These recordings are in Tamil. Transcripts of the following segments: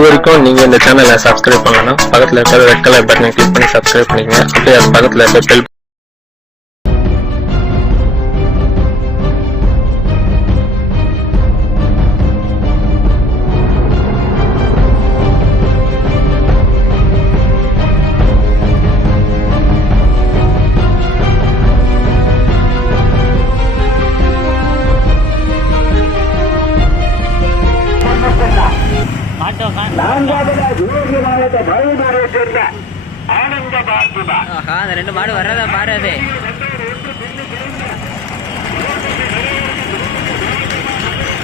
இது வரைக்கும் நீங்க இந்த சேனலை சப்ஸ்கிரைப் பண்ணலன்னா பக்கத்துல இருக்கிற ரெட் கலர் பட்டனை கிளிக் பண்ணி சப்ஸ்கிரைப் பண்ணிக்கங்க. அப்படியே அது பக்கத்துல இருக்க பெல் ஆஹா அந்த ரெண்டு மாடு வர்றதா பாரு அது.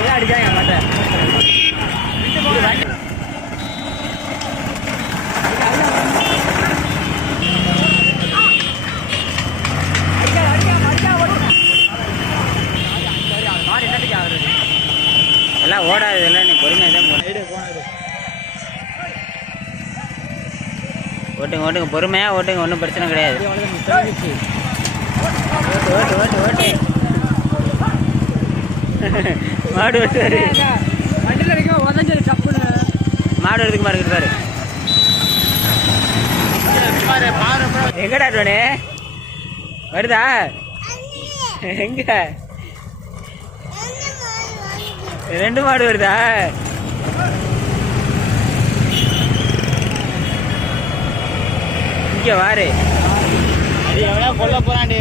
அடிச்சாங்க மாட்டேன் ஓட்டுங்க ஓட்டுங்க. பொறுமையாக ஓட்டுங்க ஒன்றும் பிரச்சனை கிடையாது. ஓட்டு ஓட்டு ஓட்டு ஓட்டு மாடு ஓட்டுவாரு வண்டியில் வைக்க உதஞ்சது டப்புன்னு மாடு எடுத்துக்கு பாருங்க பாரு. எங்கடா டோனே வருதா? எங்க? ரெண்டு மாடு வருதா? இங்க வாரு. எவ்வளோ கொல்ல போறாண்டி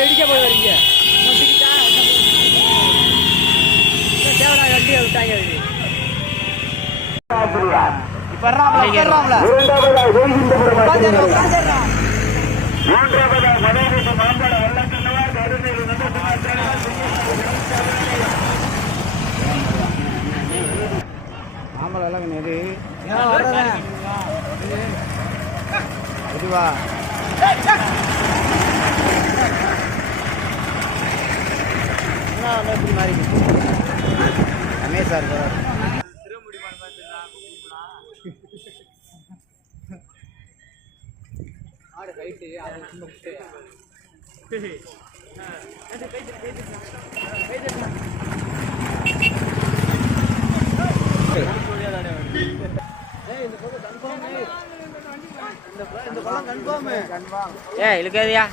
இடிக்க போய் வரீங்க தேவரா வண்டியை விட்டாங்க எல்லாம் இது இதுவா எப்படி மாறி ரமேஷ் சார் ஏ இழுக்காதியா.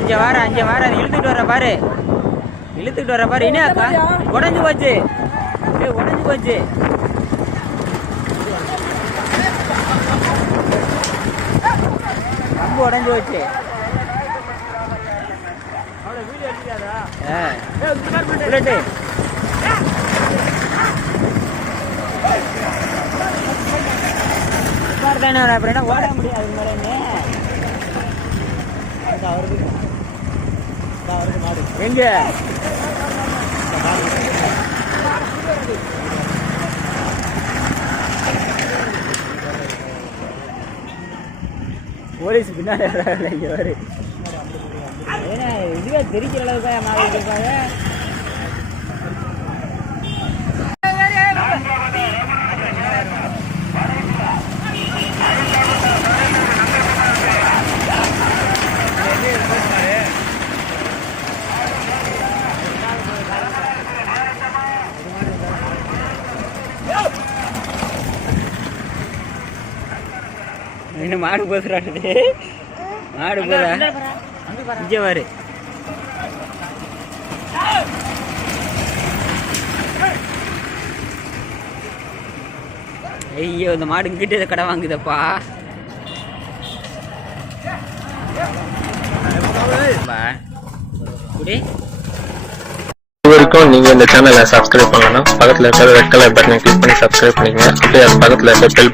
அஞ்சு வார அஞ்சு வார இழுத்துட்டு வர பாரு. இழுத்துட்டு வர பாரு. என்ன அக்கா உடஞ்சு போச்சு. உடஞ்சு போச்சு. கம்பு உடஞ்சு போச்சு. புல்லட்டு தானே என்ன ஓட முடியாது மேலே என்ன? எங்க போலீஸ் பின்னாடி வரு. ஏன்னா இதுவே தெரிக்கிற அளவுக்கு மாதிரி இருப்பாங்க இன்னும் மாடு போதுறாடுது மாடு போதா? இங்கே பாரு ஐயோ இந்த மாடு இங்கிட்ட கடை வாங்குதப்பா. பா. குடி. இது வரைக்கும் நீங்க இந்த சேனலை சப்ஸ்கிரைப் பண்ணலன்னா பக்கத்துல இருக்கிற ரெட் கலர் பட்டனை கிளிக் பண்ணி சப்ஸ்கிரைப் பண்ணிக்கங்க. அப்படியே அது பக்கத்துல இருக்க பெல்